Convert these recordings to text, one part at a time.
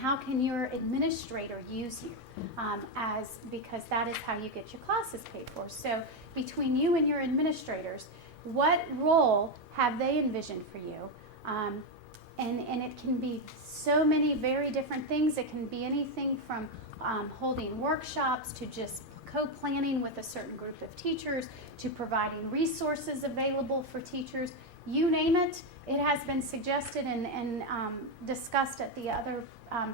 how can your administrator use you because that is how you get your classes paid for. So between you and your administrators, what role have they envisioned for you? And it can be so many very different things. It can be anything from holding workshops to just co-planning with a certain group of teachers to providing resources available for teachers. You name it, it has been suggested and discussed at the other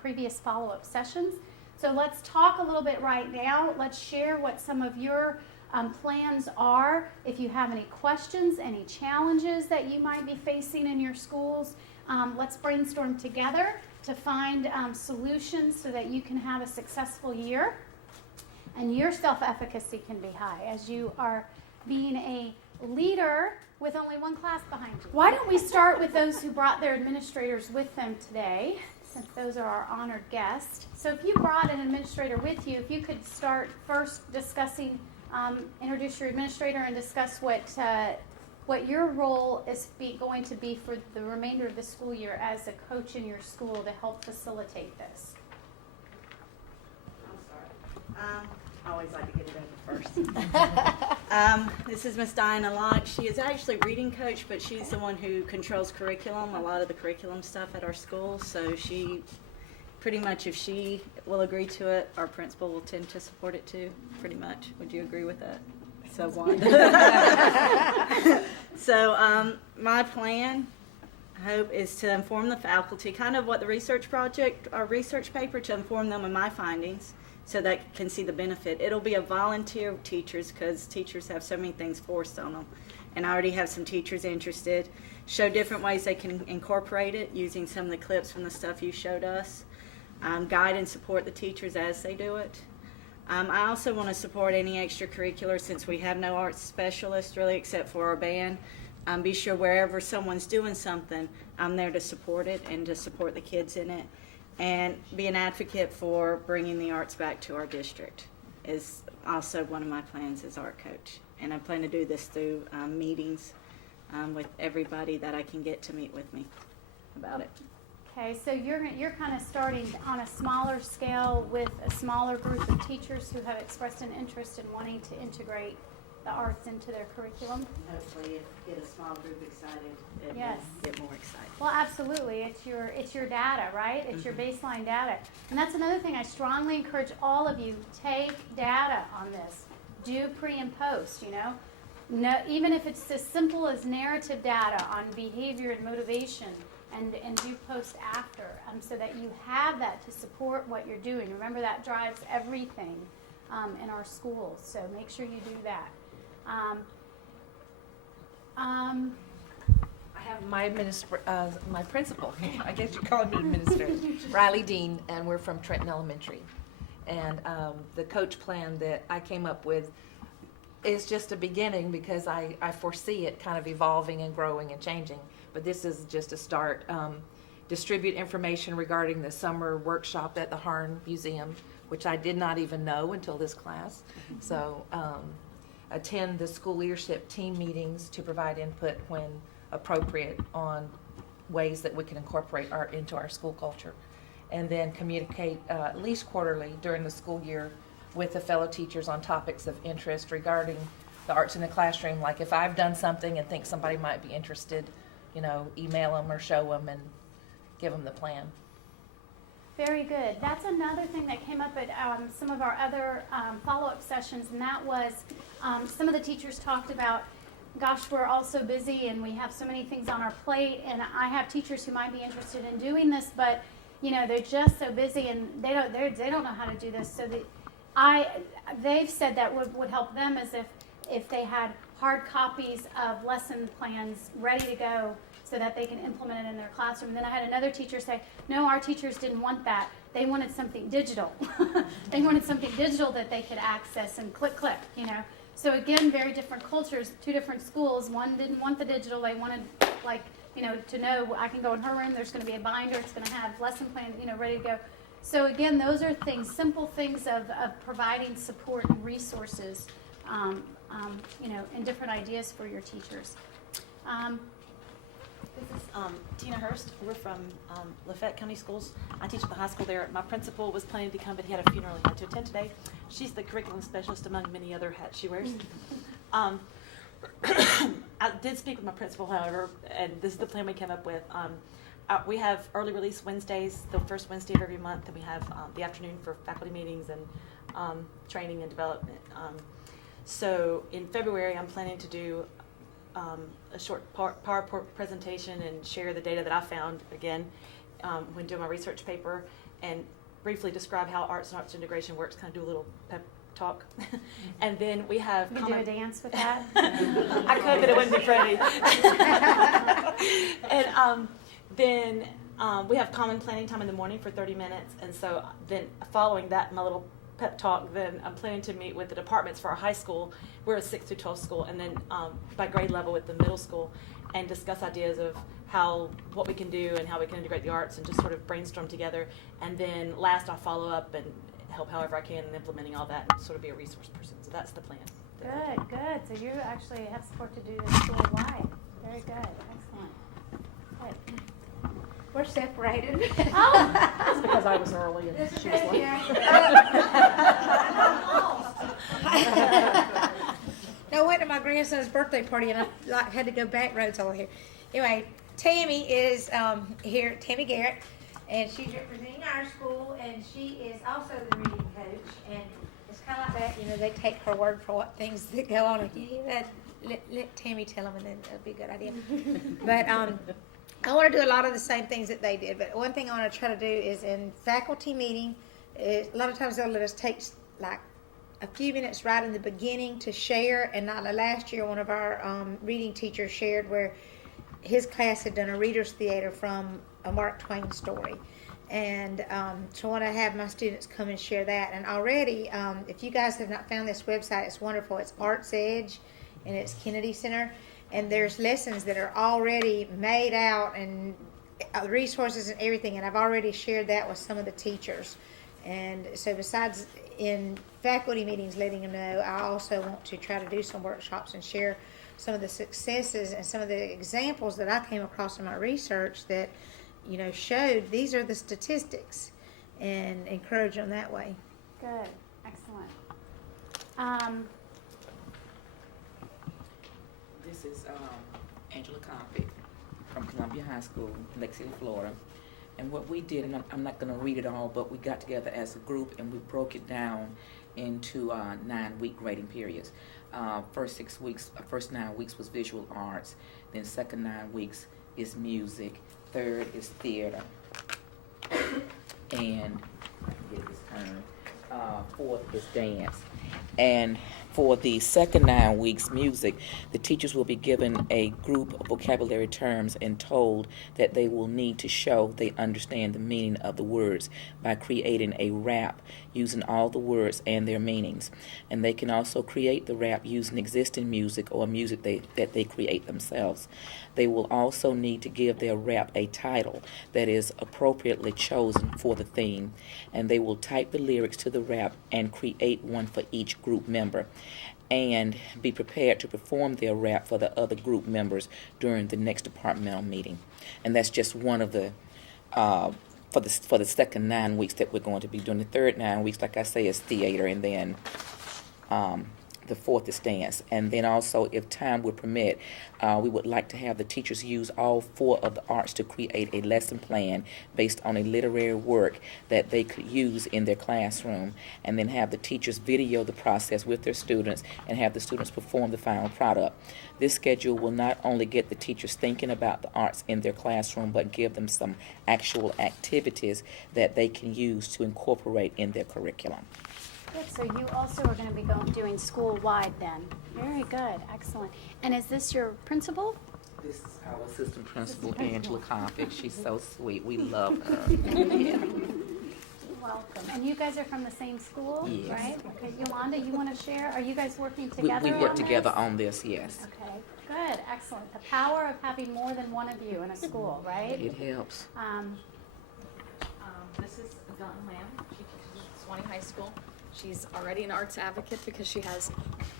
previous follow-up sessions. So let's talk a little bit right now. Let's share what some of your plans are. If you have any questions, any challenges that you might be facing in your schools, let's brainstorm together to find solutions so that you can have a successful year and your self-efficacy can be high as you are being a leader with only one class behind you. Why don't we start with those who brought their administrators with them today, since those are our honored guests. So if you brought an administrator with you, if you could start first discussing, introduce your administrator and discuss what your role is going to be for the remainder of the school year as a coach in your school to help facilitate this. I'm sorry. I always like to get it over first. This is Miss Diana Locke. She is actually reading coach, but she's the one who controls curriculum, a lot of the curriculum stuff at our school. So she, pretty much if she will agree to it, our principal will tend to support it too, pretty much. Would you agree with that? So Wanda. So my plan, I hope, is to inform the faculty, kind of what the research project, our research paper, to inform them of my findings, so that can see the benefit. It'll be a volunteer teachers because teachers have so many things forced on them. And I already have some teachers interested. Show different ways they can incorporate it using some of the clips from the stuff you showed us. Guide and support the teachers as they do it. I also want to support any extracurricular since we have no arts specialist really except for our band. Be sure wherever someone's doing something, I'm there to support it and to support the kids in it. And be an advocate for bringing the arts back to our district is also one of my plans as art coach. And I plan to do this through meetings with everybody that I can get to meet with me about it. Okay, so you're kind of starting on a smaller scale with a smaller group of teachers who have expressed an interest in wanting to integrate the arts into their curriculum. Hopefully, if you get a small group excited, it Yes. will get more excited. Well, absolutely. It's your data, right? It's your baseline data. And that's another thing I strongly encourage all of you, take data on this. Do pre and post, No, even if it's as simple as narrative data on behavior and motivation, and do post after, so that you have that to support what you're doing. Remember, that drives everything in our schools, so make sure you do that. I have my principal, I guess you call him an administrator, Riley Dean, and we're from Trenton Elementary. And the coach plan that I came up with is just a beginning because I foresee it kind of evolving and growing and changing. But this is just a start. Distribute information regarding the summer workshop at the Harn Museum, which I did not even know until this class. So attend the school leadership team meetings to provide input when appropriate on ways that we can incorporate art into our school culture. And then communicate at least quarterly during the school year with the fellow teachers on topics of interest regarding the arts in the classroom. Like if I've done something and think somebody might be interested, email them or show them and give them the plan. Very good. That's another thing that came up at some of our other follow-up sessions, and that was some of the teachers talked about, gosh, we're all so busy and we have so many things on our plate, and I have teachers who might be interested in doing this, but they're just so busy and they don't know how to do this. So they've said that would help them as if they had hard copies of lesson plans ready to go so that they can implement it in their classroom. And then I had another teacher say, no, our teachers didn't want that. They wanted something digital. They wanted something digital that they could access and click, So again, very different cultures, two different schools. One didn't want the digital. They wanted, to know I can go in her room, there's going to be a binder, it's going to have lesson plan, ready to go. So again, those are things, simple things of providing support and resources, and different ideas for your teachers. This is Tina Hurst. We're from Lafayette County Schools. I teach at the high school there. My principal was planning to come, but he had a funeral he had to attend today. She's the curriculum specialist among many other hats she wears. I did speak with my principal, however, and this is the plan we came up with. We have early release Wednesdays, the first Wednesday of every month, and we have the afternoon for faculty meetings and training and development. So in February, I'm planning to do a short PowerPoint presentation and share the data that I found, again, when doing my research paper, and briefly describe how arts and arts integration works, kind of do a little pep talk. And then we have... You can do a dance with that? I could, but it wouldn't be pretty. And then we have common planning time in the morning for 30 minutes, and so then following that, my little pep talk, then I'm planning to meet with the departments for our high school. We're a 6th through 12th school, and then by grade level with the middle school, and discuss ideas of what we can do and how we can integrate the arts and just sort of brainstorm together. And then last, I'll follow up and help however I can in implementing all that and sort of be a resource person. So that's the plan. Good, good. So you actually have support to do this school-wide. Very good, excellent. Good. We're separated. Oh! That's because I was early and she was late. No, I went to my grandson's birthday party and I had to go back roads over here. Anyway, Tammy is here, Tammy Garrett, and she's representing our school, and she is also the reading coach. And it's kind of like that, they take her word for what things that go on. Let Tammy tell them, and then it'll be a good idea. But I want to do a lot of the same things that they did, but one thing I want to try to do is in faculty meeting, a lot of times they'll let us take like a few minutes right in the beginning to share. And not last year, one of our reading teachers shared where his class had done a reader's theater from a Mark Twain story. And so I want to have my students come and share that. And already, if you guys have not found this website, it's wonderful. It's Arts Edge, and it's Kennedy Center. And there's lessons that are already made out and resources and everything. And I've already shared that with some of the teachers. And so besides in faculty meetings letting them know, I also want to try to do some workshops and share some of the successes and some of the examples that I came across in my research that, showed these are the statistics, and encourage them that way. Good, excellent. This is Angela Convict from Columbia High School, Lake City, Florida. And what we did, and I'm not going to read it all, but we got together as a group and we broke it down into 9-week grading periods. First 9 weeks was visual arts. Then second 9 weeks is music. Third is theater. And get this turn. Fourth is dance. And for the second 9 weeks music, the teachers will be given a group of vocabulary terms and told that they will need to show they understand the meaning of the words by creating a rap using all the words and their meanings. And they can also create the rap using existing music or music that they create themselves. They will also need to give their rap a title that is appropriately chosen for the theme, and they will type the lyrics to the rap and create one for each group member, and be prepared to perform their rap for the other group members during the next departmental meeting. And that's just one of the for the second 9 weeks that we're going to be doing. The third 9 weeks, like I say, is theater, and then the fourth is dance. And then also, if time would permit, we would like to have the teachers use all 4 of the arts to create a lesson plan based on a literary work that they could use in their classroom, and then have the teachers video the process with their students and have the students perform the final product. This schedule will not only get the teachers thinking about the arts in their classroom, but give them some actual activities that they can use to incorporate in their curriculum. Good, so you also are going to be doing school-wide then. Very good, excellent. And is this your principal? This is our assistant principal, Angela Convict. She's so sweet. We love her. Welcome. And you guys are from the same school, Yes. right? Okay, Yolanda, you want to share? Are you guys working together We work on together this? on this, yes. Okay, good, excellent. The power of having more than one of you in a school, right? It helps. This is Dawn Lamb. She teaches at Swanee High School. She's already an arts advocate because she has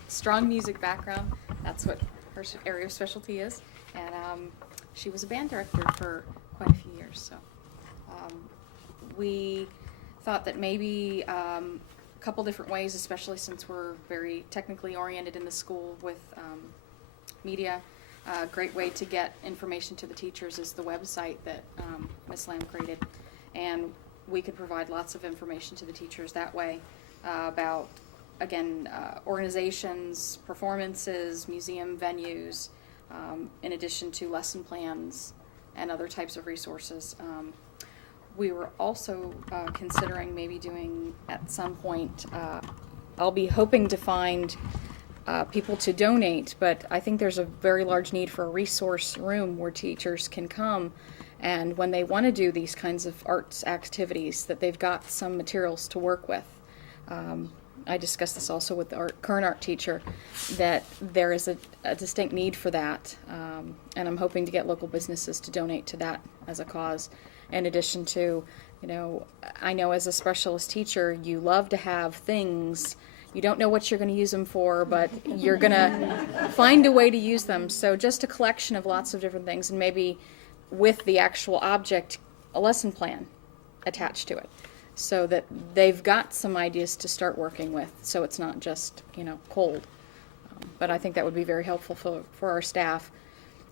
strong music background. That's what her area of specialty is. And she was a band director for quite a few years. So we thought that maybe a couple different ways, especially since we're very technically oriented in the school with media. A great way to get information to the teachers is the website that Ms. Lamb created, and we could provide lots of information to the teachers that way about, again, organizations, performances, museum venues, in addition to lesson plans and other types of resources. We were also considering maybe doing at some point, I'll be hoping to find people to donate, but I think there's a very large need for a resource room where teachers can come, and when they want to do these kinds of arts activities, that they've got some materials to work with. I discussed this also with the current art teacher, that there is a distinct need for that, and I'm hoping to get local businesses to donate to that as a cause. In addition to, I know as a specialist teacher, you love to have things. You don't know what you're going to use them for, but you're going to find a way to use them. So just a collection of lots of different things, and maybe with the actual object, a lesson plan attached to it, so that they've got some ideas to start working with, so it's not just, cold. But I think that would be very helpful for our staff,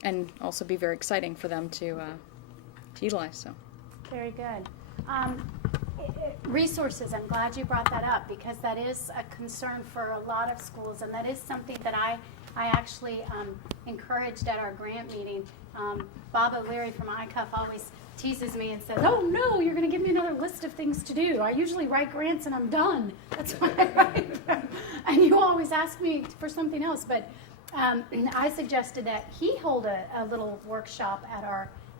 and also be very exciting for them to utilize. So. Very good. Resources, I'm glad you brought that up, because that is a concern for a lot of schools, and that is something that I actually encouraged at our grant meeting. Bob O'Leary from ICUF always teases me and says, "Oh no, you're going to give me another list of things to do. I usually write grants and I'm done. That's why I write them. And you always ask me for something else." But I suggested that he hold a little workshop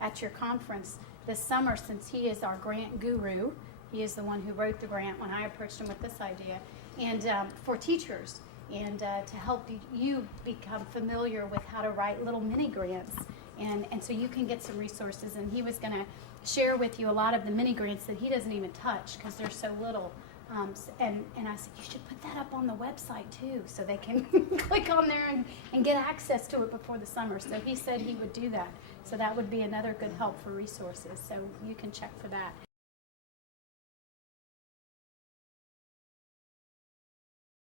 at your conference this summer, since he is our grant guru. He is the one who wrote the grant when I approached him with this idea, and for teachers, and to help you become familiar with how to write little mini grants, and so you can get some resources. And he was going to share with you a lot of the mini grants that he doesn't even touch because they're so little. And I said, you should put that up on the website too, so they can click on there and get access to it before the summer. So he said he would do that. So that would be another good help for resources. So you can check for that.